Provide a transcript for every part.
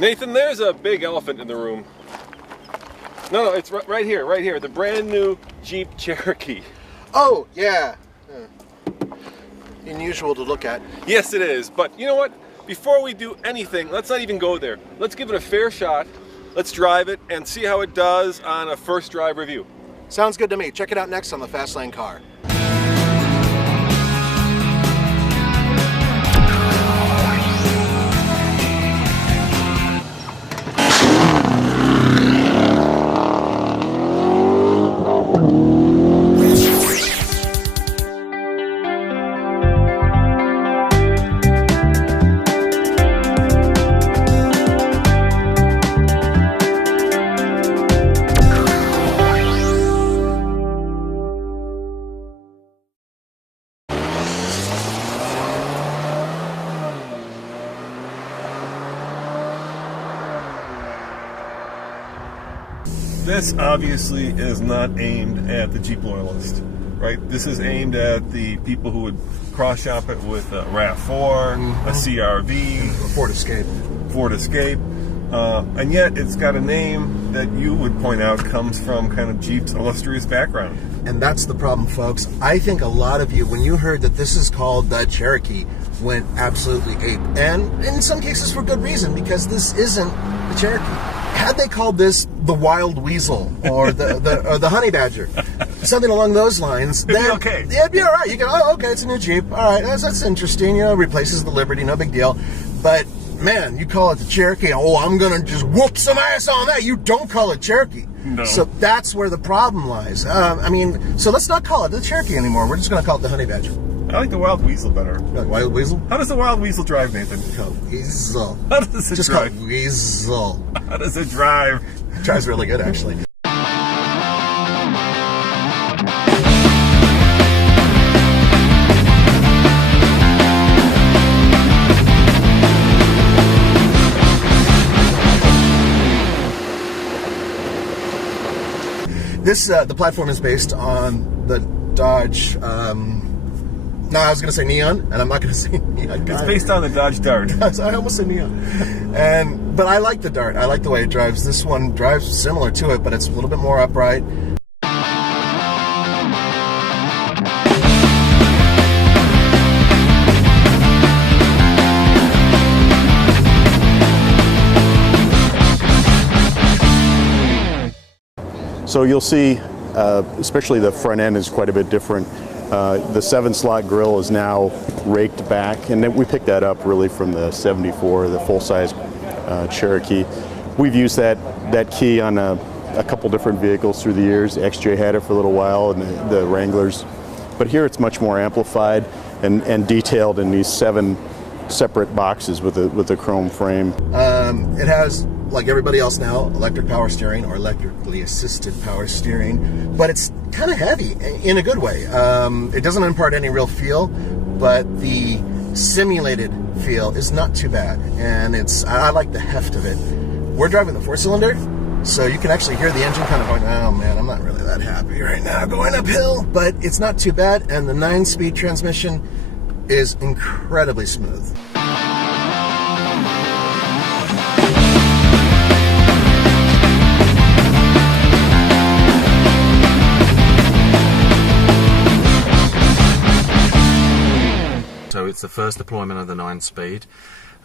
Nathan, there's a big elephant in the room. No, it's right here, right here. The brand new Jeep Cherokee. Oh, yeah. Unusual to look at. Yes, it is. But you know what? Before we do anything, let's not even go there. Let's give it a fair shot. Let's drive it and see how it does on a first drive review. Sounds good to me. Check it out next on the Fast Lane Car. This obviously is not aimed at the Jeep loyalist, right? This is aimed at the people who would cross-shop it with a RAV4, a CRV, a Ford Escape. And yet it's got a name that you would point out comes from kind of Jeep's illustrious background. And that's the problem, folks. I think a lot of you, when you heard that this is called the Cherokee, went absolutely ape. And in some cases for good reason, because this isn't the Cherokee. Had they called this the Wild Weasel or the Honey Badger, something along those lines, it'd be okay. Yeah, it'd be all right. You go, oh, okay, it's a new Jeep. All right, that's interesting. You know, replaces the Liberty, no big deal. But man, you call it the Cherokee. Oh, I'm gonna just whoop some ass on that. You don't call it Cherokee. No. So that's where the problem lies. So let's not call it the Cherokee anymore. We're just gonna call it the Honey Badger. I like the Wild Weasel better. Wild Weasel? How does the Wild Weasel drive, Nathan? Weasel. How does it just drive? Call it Weasel. How does it drive? It drives really good, actually. The platform is based on the Dodge, no, I was going to say Neon, and I'm not going to say Neon. It's based on the Dodge Dart. I almost said Neon. But I like the Dart. I like the way it drives. This one drives similar to it, but it's a little bit more upright. So you'll see, especially the front end is quite a bit different. The 7-slot grille is now raked back, and we picked that up really from the 74, the full-size Cherokee. We've used that key on a couple different vehicles through the years. XJ had it for a little while, and the Wranglers. But here it's much more amplified and detailed in these 7 separate boxes with a chrome frame. It has, like everybody else now, electric power steering or electrically assisted power steering, but it's kind of heavy in a good way. It doesn't impart any real feel, but the simulated feel is not too bad, and I like the heft of it. We're driving the 4-cylinder, so you can actually hear the engine kind of going, oh man, I'm not really that happy right now going uphill, but it's not too bad, and the 9-speed transmission is incredibly smooth. So it's the first deployment of the 9-speed.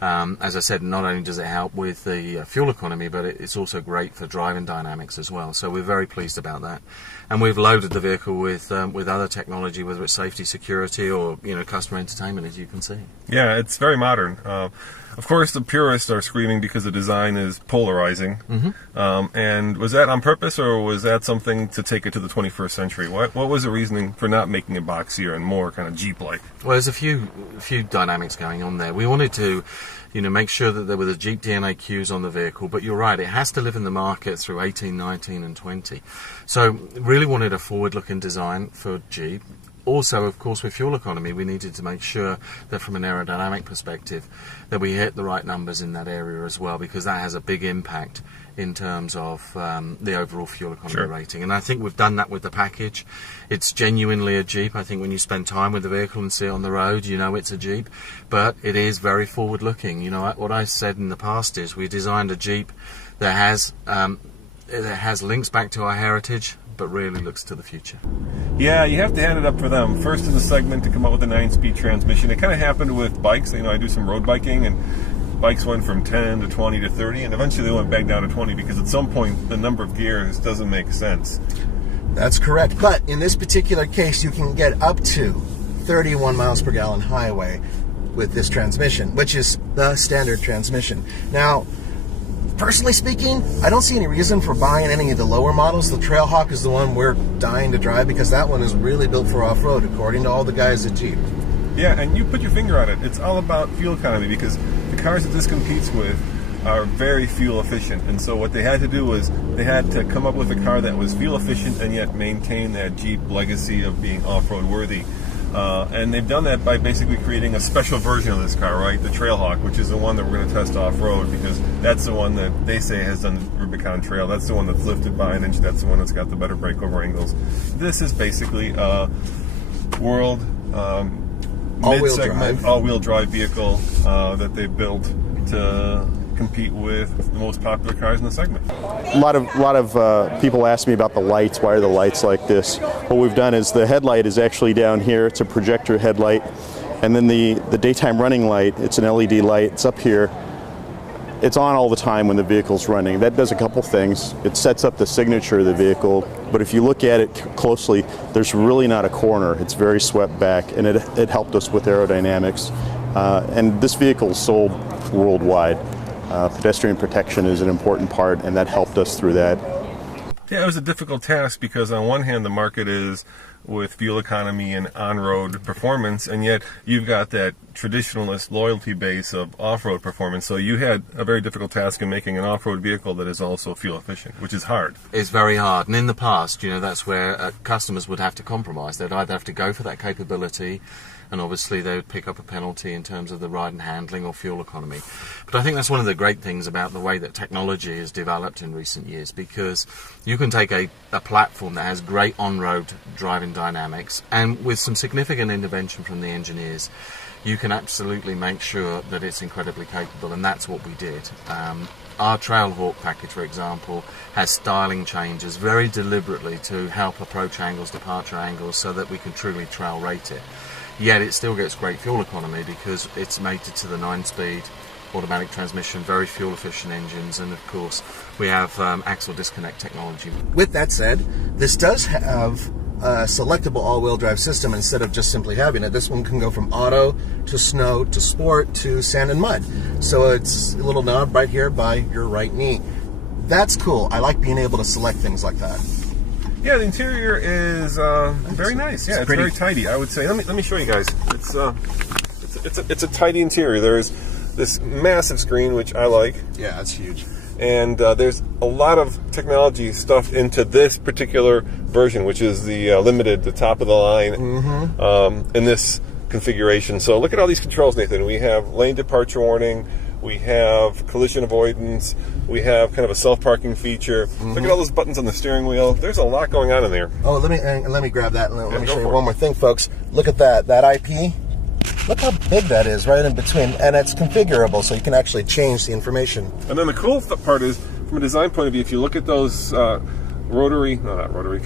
As I said, not only does it help with the fuel economy, but it's also great for driving dynamics as well. So we're very pleased about that. And we've loaded the vehicle with other technology, whether it's safety, security, or customer entertainment, as you can see. Yeah, it's very modern. Of course, the purists are screaming because the design is polarizing. And was that on purpose, or was that something to take it to the 21st century? What was the reasoning for not making it boxier and more kind of Jeep-like? Well, there's a few dynamics going on there. We wanted to make sure that there were the Jeep DNA cues on the vehicle, but you're right, it has to live in the market through 18, 19, and 20. So really wanted a forward-looking design for Jeep. also, of course, with fuel economy, we needed to make sure that from an aerodynamic perspective that we hit the right numbers in that area as well, because that has a big impact in terms of the overall fuel economy rating. And I think we've done that with the package. It's genuinely a Jeep. I think when you spend time with the vehicle and see it on the road, you know it's a Jeep. But it is very forward-looking. You know, what I said in the past is we designed a Jeep that has links back to our heritage, but really looks to the future. Yeah, you have to hand it up for them. First in the segment to come up with a 9-speed transmission. It kind of happened with bikes. You know, I do some road biking, and bikes went from 10 to 20 to 30, and eventually they went back down to 20 because at some point the number of gears doesn't make sense. That's correct. But in this particular case, you can get up to 31 miles per gallon highway with this transmission, which is the standard transmission. Now, personally speaking, I don't see any reason for buying any of the lower models. The Trailhawk is the one we're dying to drive because that one is really built for off-road, according to all the guys at Jeep. Yeah, and you put your finger on it. It's all about fuel economy because the cars that this competes with are very fuel efficient. And so what they had to do was they had to come up with a car that was fuel efficient and yet maintain that Jeep legacy of being off-road worthy. And they've done that by basically creating a special version of this car, right? The Trailhawk, which is the one that we're going to test off-road because that's the one that they say has done the Rubicon Trail. That's the one that's lifted by an inch. That's the one that's got the better breakover angles. This is basically a world mid-segment all-wheel drive vehicle that they built to compete with the most popular cars in the segment. A lot of people ask me about the lights. Why are the lights like this? What we've done is the headlight is actually down here. It's a projector headlight. And then the daytime running light, it's an LED light. It's up here. It's on all the time when the vehicle's running. That does a couple things. It sets up the signature of the vehicle. But if you look at it closely, there's really not a corner. It's very swept back, and it helped us with aerodynamics. And this vehicle is sold worldwide. Pedestrian protection is an important part, and that helped us through that. Yeah, it was a difficult task because on one hand the market is with fuel economy and on-road performance, and yet you've got that traditionalist loyalty base of off-road performance. So you had a very difficult task in making an off-road vehicle that is also fuel efficient, which is hard. It's very hard, and in the past, you know, that's where customers would have to compromise. They'd either have to go for that capability, and obviously they would pick up a penalty in terms of the ride and handling or fuel economy. But I think that's one of the great things about the way that technology has developed in recent years, because you can take a platform that has great on-road driving dynamics, and with some significant intervention from the engineers, you can absolutely make sure that it's incredibly capable, and that's what we did. Our Trailhawk package, for example, has styling changes very deliberately to help approach angles, departure angles, so that we can truly trail rate it. Yet it still gets great fuel economy because it's mated to the 9-speed automatic transmission, very fuel efficient engines, and of course we have axle disconnect technology. With that said, this does have a selectable all-wheel drive system instead of just simply having it. This one can go from auto to snow to sport to sand and mud. So it's a little knob right here by your right knee. That's cool. I like being able to select things like that. Yeah, the interior is very nice. Yeah, it's very tidy, I would say. Let me show you guys. It's a tidy interior. There's this massive screen, which I like. Yeah, that's huge. And there's a lot of technology stuffed into this particular version, which is the limited, the top of the line in this configuration. So look at all these controls, Nathan. We have lane departure warning. We have collision avoidance. We have kind of a self-parking feature. Look at all those buttons on the steering wheel. There's a lot going on in there. Oh, let me grab that and let me show you one more thing, folks. Look at that IP. Look how big that is right in between, and it's configurable, so you can actually change the information. And then the cool part is, from a design point of view, if you look at those if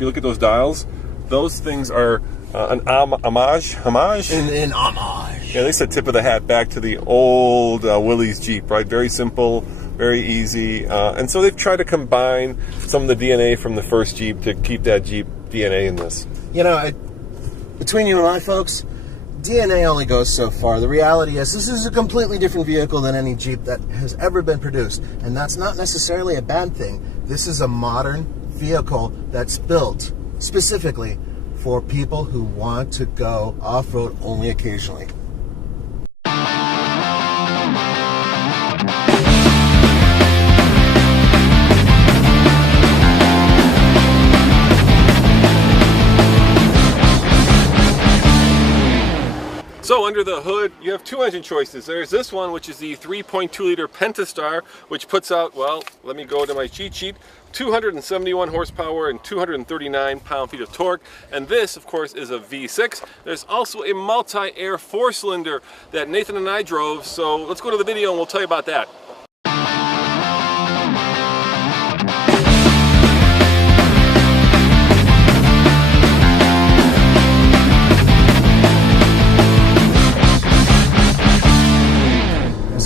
you look at those dials, those things are an homage. In homage. Yeah, they said tip of the hat back to the old Willys Jeep, right? Very simple, very easy. And so they've tried to combine some of the DNA from the first Jeep to keep that Jeep DNA in this. You know, between you and I, folks, DNA only goes so far. The reality is this is a completely different vehicle than any Jeep that has ever been produced. And that's not necessarily a bad thing. This is a modern vehicle that's built specifically for people who want to go off-road only occasionally. under the hood, you have two engine choices. There's this one, which is the 3.2 liter Pentastar, which puts out, well, let me go to my cheat sheet, 271 horsepower and 239 pound-feet of torque. And this, of course, is a V6. There's also a multi-air 4-cylinder that Nathan and I drove. So let's go to the video and we'll tell you about that.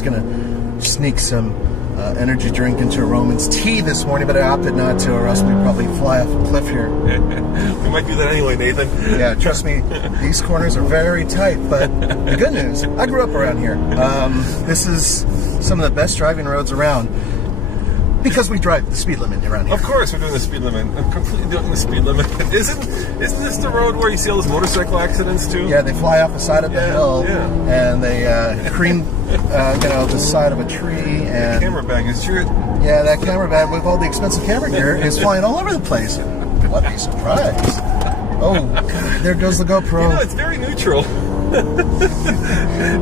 Gonna sneak some energy drink into Roman's tea this morning, but I opted not to, or else we'd probably fly off a cliff here. We might do that anyway, Nathan. Yeah, trust me, these corners are very tight, but the good news, I grew up around here. This is some of the best driving roads around. Because we drive the speed limit around here. Of course we're doing the speed limit. I'm completely doing the speed limit. Isn't this the road where you see all those motorcycle accidents too? Yeah, they fly off the side of the hill, and they cream, the side of a tree. And the camera bag is true. Yeah, that camera bag with all the expensive camera gear is flying all over the place. What a surprise! Oh, God, there goes the GoPro. You know, it's very neutral.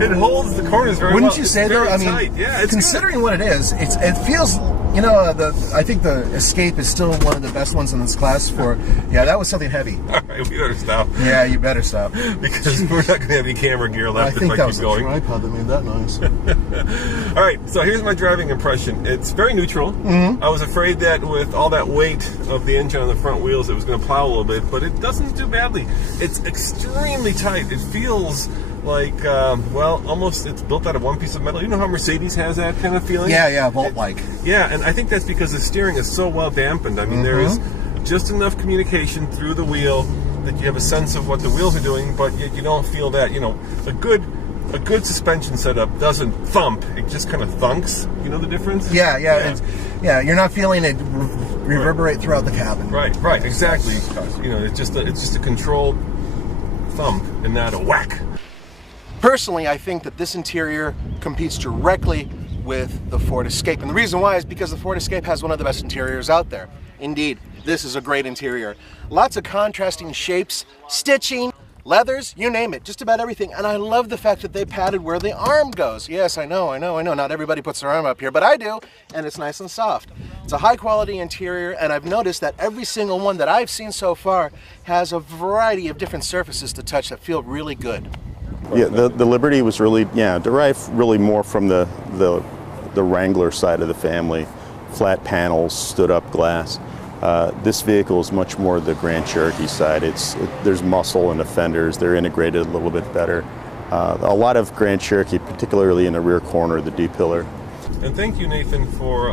It holds the corners very Wouldn't well. you say though? I mean, tight. Yeah, it's considering good. what it is, it feels. I think the Escape is still one of the best ones in this class for, that was something heavy. All right, we better stop. Yeah, you better stop. Because we're not going to have any camera gear left if I keep going. I think that was the tripod that made that noise. All right, so here's my driving impression. It's very neutral. I was afraid that with all that weight of the engine on the front wheels, it was going to plow a little bit, but it doesn't do badly. It's extremely tight. It feels like, almost it's built out of one piece of metal. You know how Mercedes has that kind of feeling? Yeah, Volt-like. Yeah, and I think that's because the steering is so well dampened. I mean, there is just enough communication through the wheel that you have a sense of what the wheels are doing, but yet you don't feel that, a good suspension setup doesn't thump. It just kind of thunks. You know the difference? Yeah. You're not feeling it reverberate throughout the cabin. Right, exactly. It's just a controlled thump and not a whack. Personally, I think that this interior competes directly with the Ford Escape. And the reason why is because the Ford Escape has one of the best interiors out there. Indeed, this is a great interior. Lots of contrasting shapes, stitching, leathers, you name it, just about everything. And I love the fact that they padded where the arm goes. Yes, I know. Not everybody puts their arm up here, but I do, and it's nice and soft. It's a high quality interior, and I've noticed that every single one that I've seen so far has a variety of different surfaces to touch that feel really good. Yeah, the Liberty was really, derived really more from the Wrangler side of the family. Flat panels, stood up glass. This vehicle is much more the Grand Cherokee side. There's muscle in the fenders. They're integrated a little bit better. A lot of Grand Cherokee, particularly in the rear corner, the D-pillar. And thank you, Nathan, for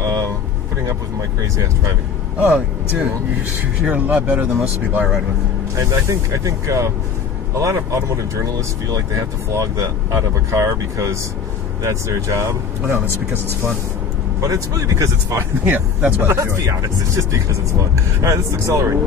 putting up with my crazy ass driving. Oh, dude, you're a lot better than most people I ride with. And I think a lot of automotive journalists feel like they have to flog the out of a car because that's their job. Well, no, it's because it's fun. But it's really because it's fun. Yeah, that's why. Let's be honest. It's just because it's fun. All right, let's accelerate.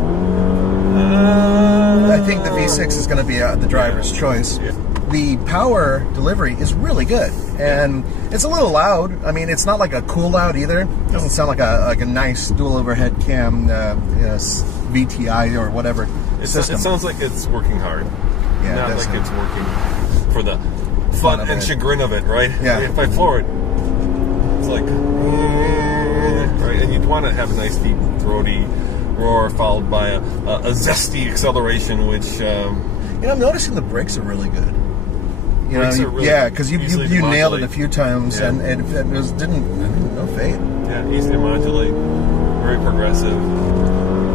I think the V6 is going to be the driver's choice. Yeah. The power delivery is really good, and it's a little loud. I mean, it's not like a cool loud either. It doesn't sound like a nice dual overhead cam VTI or whatever system. It sounds like it's working hard. Yeah, not like it's working for the fun and chagrin of it, right? Yeah. If I floor it, it's like, right? And you'd want to have a nice deep throaty roar followed by a zesty acceleration, which I'm noticing the brakes are really good. Because you nailed it a few times, and it didn't no fade. Yeah, easy to modulate, very progressive.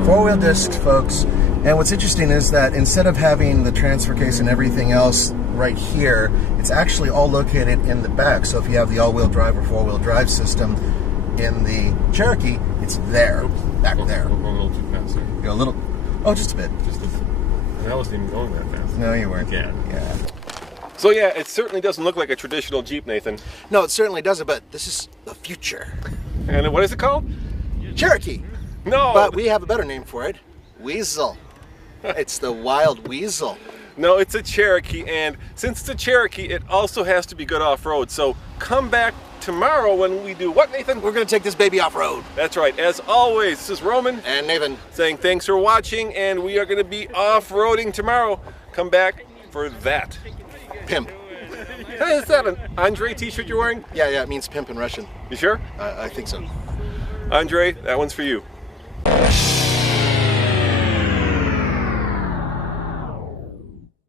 4-wheel discs, folks. And what's interesting is that instead of having the transfer case and everything else right here, it's actually all located in the back. So if you have the all-wheel drive or 4-wheel drive system in the Cherokee, it's there, back there. Going a little too fast there. Go a little, just a bit. Just a bit. And I wasn't even going that fast. No, you weren't. Yeah. So yeah, it certainly doesn't look like a traditional Jeep, Nathan. No, it certainly doesn't, but this is the future. And what is it called? Cherokee. No. But we have a better name for it. Weasel. It's the Wild Weasel. No, it's a Cherokee, and since it's a Cherokee, it also has to be good off-road. So come back tomorrow when we do what, Nathan? We're going to take this baby off-road. That's right. As always, this is Roman. And Nathan. Saying thanks for watching, and we are going to be off-roading tomorrow. Come back for that. Pimp. Hey, is that an Andre t-shirt you're wearing? Yeah, it means pimp in Russian. You sure? I think so. Andre, that one's for you.